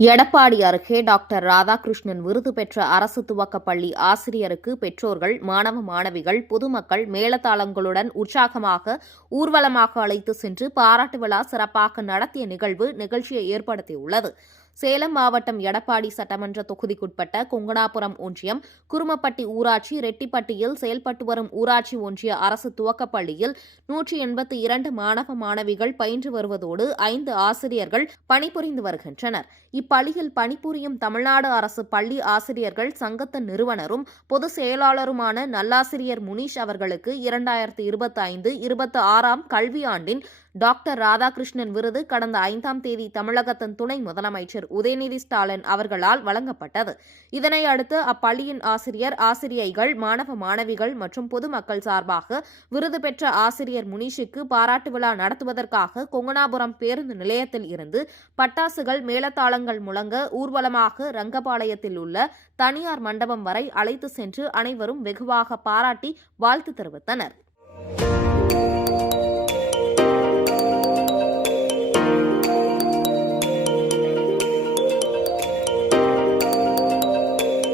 எடப்பாடி அருகே டாக்டர் ராதாகிருஷ்ணன் விருது பெற்ற அரசு துவக்கப் பள்ளி ஆசிரியருக்கு பெற்றோர்கள், மாணவ மாணவிகள், பொதுமக்கள் மேளதாளங்களுடன் உற்சாகமாக ஊர்வலமாக அழைத்து சென்று பாராட்டு விழா சிறப்பாக நடத்திய நிகழ்ச்சியை ஏற்படுத்தியுள்ளது. சேலம் மாவட்டம் எடப்பாடி சட்டமன்ற தொகுதிக்குட்பட்ட கொங்கணாபுரம் ஒன்றியம் குருமப்பட்டி ஊராட்சி ரெட்டிப்பட்டியில் செயல்பட்டு வரும் ஊராட்சி ஒன்றிய அரசு துவக்கப் பள்ளியில் 182 மாணவ மாணவிகள் பயின்று வருவதோடு 5 ஆசிரியர்கள் பணிபுரிந்து வருகின்றனர். இப்பள்ளியில் பணிபுரியும் தமிழ்நாடு அரசு பள்ளி ஆசிரியர்கள் சங்கத்தின் நிறுவனரும் பொதுச் செயலாளருமான நல்லாசிரியர் முனீஷ் அவர்களுக்கு 2025-26 கல்வியாண்டின் டாக்டர் ராதாகிருஷ்ணன் விருது கடந்த 5ஆம் தேதி தமிழகத்தின் துணை முதலமைச்சர் உதயநிதி ஸ்டாலின் அவர்களால் வழங்கப்பட்டது. இதனையடுத்து அப்பள்ளியின் ஆசிரியைகள், மாணவ மாணவிகள் மற்றும் பொதுமக்கள் சார்பாக விருது பெற்ற ஆசிரியர் முனீஷுக்கு பாராட்டு விழா நடத்துவதற்காக கொங்கணாபுரம் பேருந்து நிலையத்தில் இருந்து பட்டாசுகள், மேளதாளங்கள் முழங்க ஊர்வலமாக ரங்கபாளையத்தில் உள்ள தனியார் மண்டபம் வரை அழைத்து சென்று அனைவரும் வெகுவாக பாராட்டி வாழ்த்து தெரிவித்தனர்.